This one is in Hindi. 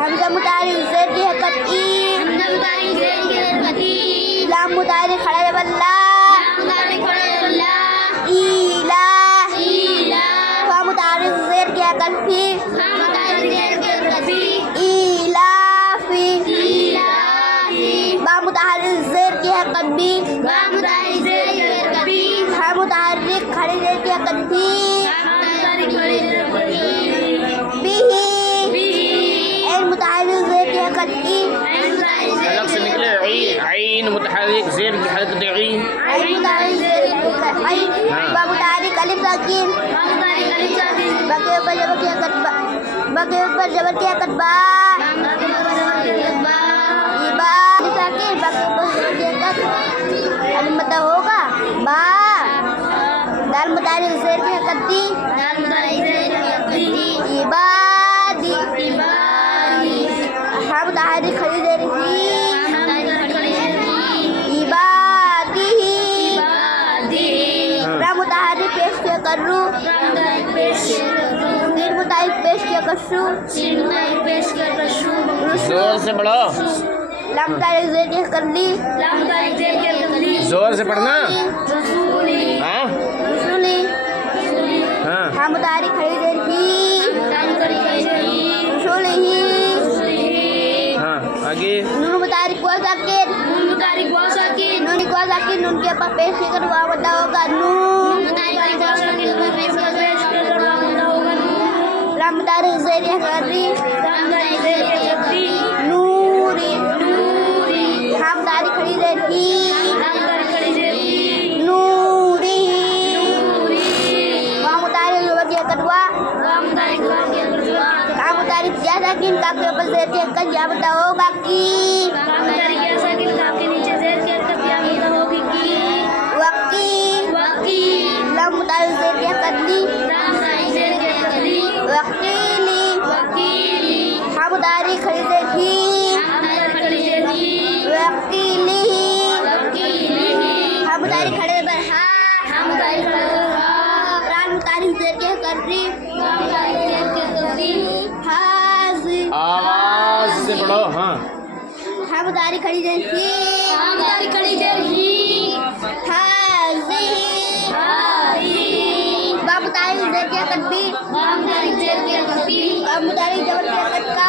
हमजा मुतारिक ज़ेर की हरकत ई, हमजा मुतारिक ज़ेर की हरकत ई, लाम मुतारिक खड़ा जबर ला, लाम मुतारिक खड़ा जबर ला, ईला, ईला, फा मुतारिक ज़ेर की हरकत फी, फा मुतारिक ज़ेर की हरकत फी, ईलाफी, ईलाफी, बा मुतारिक ज़ेर की हरकत बी, बा मुतारिक ज़ेर की हरकत बी, हा मुतारिक खड़ी ज़ेर की हरकत भी, हा मुतारिक खड़ी ज़ेर की हरकत बी, बिही, बिही, ऐन मुतारिक ज़ेर की हरकत ई, ऐन मुतारिक ज़ेर अलग से निकले आइन मुतहर्रिक ज़ेर की हरकत ई, ऐन मुतारिक ज़ेर की हरकत आई, बा मुतारिक अलिफ साकिन, बा मुतारिक अलिफ साकिन, बाके ऊपर जबर की हरकत बा, बाके ऊपर जबर की हरकत बा, बाके ऊपर जबर की हरकत बा, बा अलिफ साकिन, बाके ऊपर जबर की हरकत अलिफ मता होगा बा, दाल मुतारिक ज़ेर की हरकत दी, दाल मुतारिक ज़ेर की हरकत दी, इबादी, इबादी, हा मुतारिक खड़ी ज़ेर ही, हा मुतारिक खड़ी ज़ेर की, इबादी, इबादी, रा मुतारिक पेश किया करूँ, रा मुतारिक पेश करूँ, नीर मुतारिक पेश किया करूँ, सीन मुतारिक पेश करूँ, ज़ोर से पढ़ो, लाम मुतारिक ज़ेर की कर ली, लाम मुतारिक ज़ेर की हरकत ली, ज़ोर से पढ़ना। रसूली, हाँ रसूली, हाँ हा मुतारिक खड़ी ज़ेर ही, दाल मुतारिक खड़ी ज़ेर की, रसूली, रसूली, हाँ आगे नून मुतारिक को साकिन, नून मुतारिक वाव साकिन, नून को साकिन, नून के ऊपर पेश किया करूँ वाव बता होगा नून, मुतारिक वाव साकिन को पेश कर रहा होगा नून, लाम मुतारिक ज़ेर की कर ली, दाल मुतारिक ज़ेर की हरकत दी, नूरी, नूरी, हा मुतारिक खड़ी ज़ेर ही, दाल मुतारिक खड़ी ज़ेर की, नूरी, नूरी, वाव मुतारिक ज़ेर की करवा, वाव मुतारिक वाव की हरकत बा, का मुतारिक क्या साकिन का के ऊपर ज़ेर की कर या बता होगा की, वाव मुतारिक या साकिन काफ के नीचे ज़ेर की हरकत या मतलब होगी की, वकी, वकी, लाम मुतारिक ज़ेर की कर ली, दाल मुतारिक ज़ेर की हरकत दी, वकीली, वकीली, हा मुतारिक खड़ी ज़ेर ही, दाल मुतारिक खड़ी ज़ेर की, वकीली, वकीली, हा मुतारिक खड़े बर हा, हम मुतारिक खड़ा रहा, रान मुतारिक ज़ेर की कर ली, वाव मुतारिक ज़ेर की हरकत दी, हाज़ी, आवाज़ से पढ़ो। हाँ हा मुतारिक खड़ी ज़ेर ही, हम मुतारिक खड़ी ज़ेर की, हाज़ी, हाज़ी, बा मुतारिक ज़ेर की कर भी, वाव मुतारिक ज़ेर की हरकत दी, का मुतारिक जबर की हरकत का,